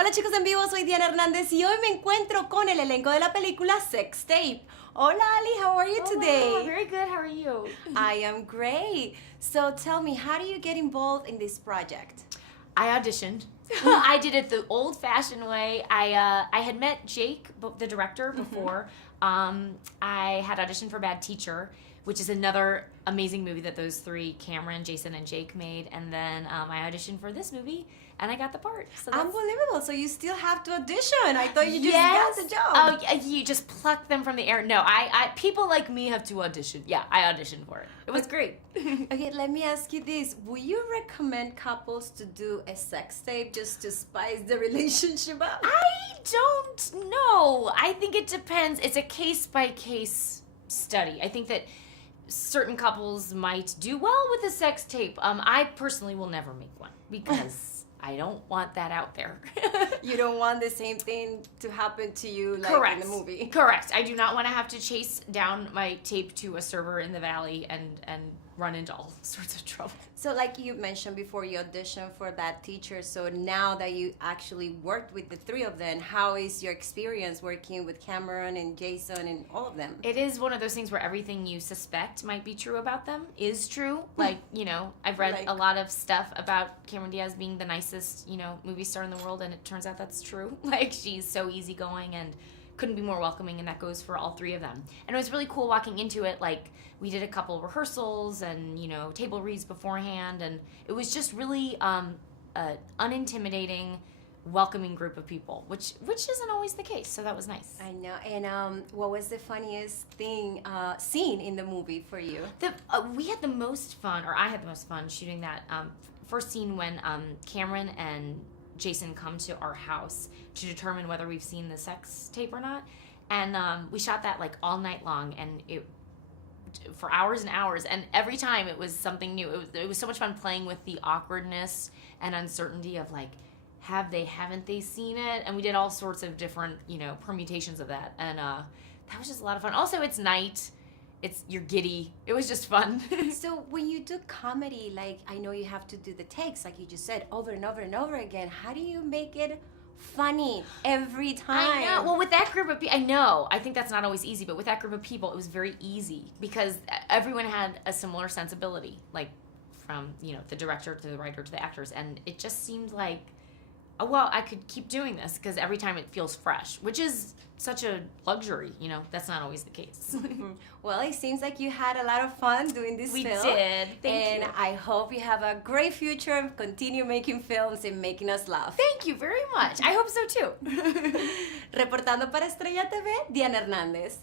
Hola chicos en vivo, soy Diana Hernandez y hoy me encuentro con el elenco de la película Sex Tape. Hola Ali, how are you today? Hola, very good, how are you? I am great. So tell me, how do you get involved in this project? I auditioned. I did it the old-fashioned way. I had met Jake, the director, before. I had auditioned for Bad Teacher, which is another amazing movie that those three, Cameron, Jason, and Jake made. And then I auditioned for this movie, and I got the part. So Unbelievable. So you still have to audition. I thought you just yes. got the job. Oh, you just pluck them from the air. No, I people like me have to audition. Yeah, I auditioned for it. It was great. Okay, let me ask you this. Would you recommend couples to do a sex tape just to spice the relationship up? I don't know. I think it depends. It's a case-by-case study. I think that certain couples might do well with a sex tape. I personally will never make one because I don't want that out there. You don't want the same thing to happen to you like Correct. in the movie. Correct. I do not want to have to chase down my tape to a server in the valley and run into all sorts of trouble. So like you mentioned before, you auditioned for That Teacher. So now that you actually worked with the three of them, how is your experience working with Cameron and Jason and all of them? It is one of those things where everything you suspect might be true about them is true. Like, I've read a lot of stuff about Cameron Diaz being the nicest, movie star in the world, and it turns out that's true. Like, she's so easygoing and couldn't be more welcoming, and that goes for all three of them. And it was really cool walking into it. Like, we did a couple rehearsals and table reads beforehand, and it was just really an unintimidating, welcoming group of people, which isn't always the case. So that was nice. I know. And what was the funniest scene in the movie for you? We had the most fun, or I had the most fun shooting that first scene when Cameron and Jason come to our house to determine whether we've seen the sex tape or not, and we shot that like all night long, and it for hours and hours, and every time it was something new. It was so much fun playing with the awkwardness and uncertainty of like, haven't they seen it? And we did all sorts of different permutations of that, and that was just a lot of fun. Also, it's night. You're giddy. It was just fun. So when you do comedy, like I know you have to do the takes, like you just said, over and over and over again. How do you make it funny every time? I know. Well, with that group of people, I know. I think that's not always easy, but with that group of people, it was very easy because everyone had a similar sensibility, like from the director to the writer to the actors, and it just seemed like, oh, well, I could keep doing this because every time it feels fresh, which is such a luxury. That's not always the case. Well, it seems like you had a lot of fun doing this film. We did. Thank you. I hope you have a great future and continue making films and making us laugh. Thank you very much. I hope so too. Reportando para Estrella TV, Diana Hernandez.